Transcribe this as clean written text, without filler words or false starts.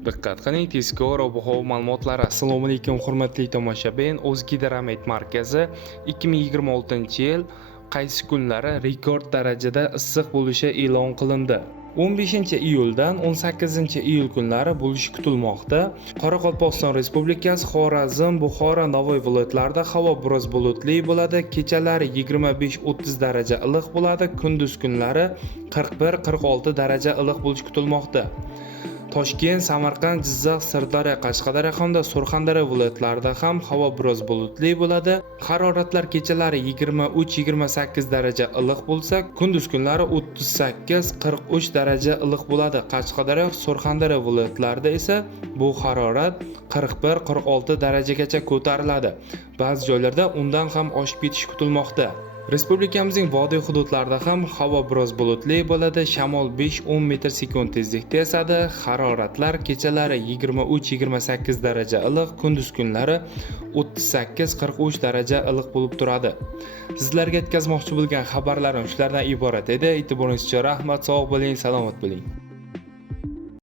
Diqqat qiling, tezkor ob-havo ma'lumotlari. Assalomu alaykum hurmatli tomoshabin. O'zgidromet markazi 2026-yil qaysi kunlari rekord darajada issiq bo'lishi e'lon qilindi. 15-iyuldan 18-iyul kunlari bo'lishi kutilmoqda. Qoraqalpog'iston Respublikasi, Xorazm, Buxoro, Navoiy viloyatlarida havo biroz bulutli bo'ladi. Kechalari 25-30 daraja iliq bo'ladi. Kunduz kunlari 41-46 daraja iliq bo'lishi kutilmoqda. Toshkent, Samarqand, Jizzax, Sirdaryo, Qashqadaryo hamda Surxondaryo viloyatlarida ham havo biroz bulutli bo'ladi. Haroratlar kechalari 23-28 daraja iliq bo'lsa, kunduz kunlari 38-43 daraja iliq bo'ladi. Qashqadaryo, Surxondaryo viloyatlarida esa bu harorat 41-46 darajagacha ko'tariladi. Ba'zi joylarda undan ham oshib ketishi kutilmoqda. Respublikamizning vodiy hududlarida ham havo biroz bulutli bo'ladi. Shamol 5-10 metr sekund tezlikda esadi. Haroratlar kechalari 23-28 daraja iliq, kunduz kunlari 38-43 daraja iliq bo'lib turadi. Sizlarga yetkazmoqchi bo'lgan xabarlarim shulardan iborat edi. E'tiboringiz uchun rahmat, sog' bo'ling, salomat bo'ling.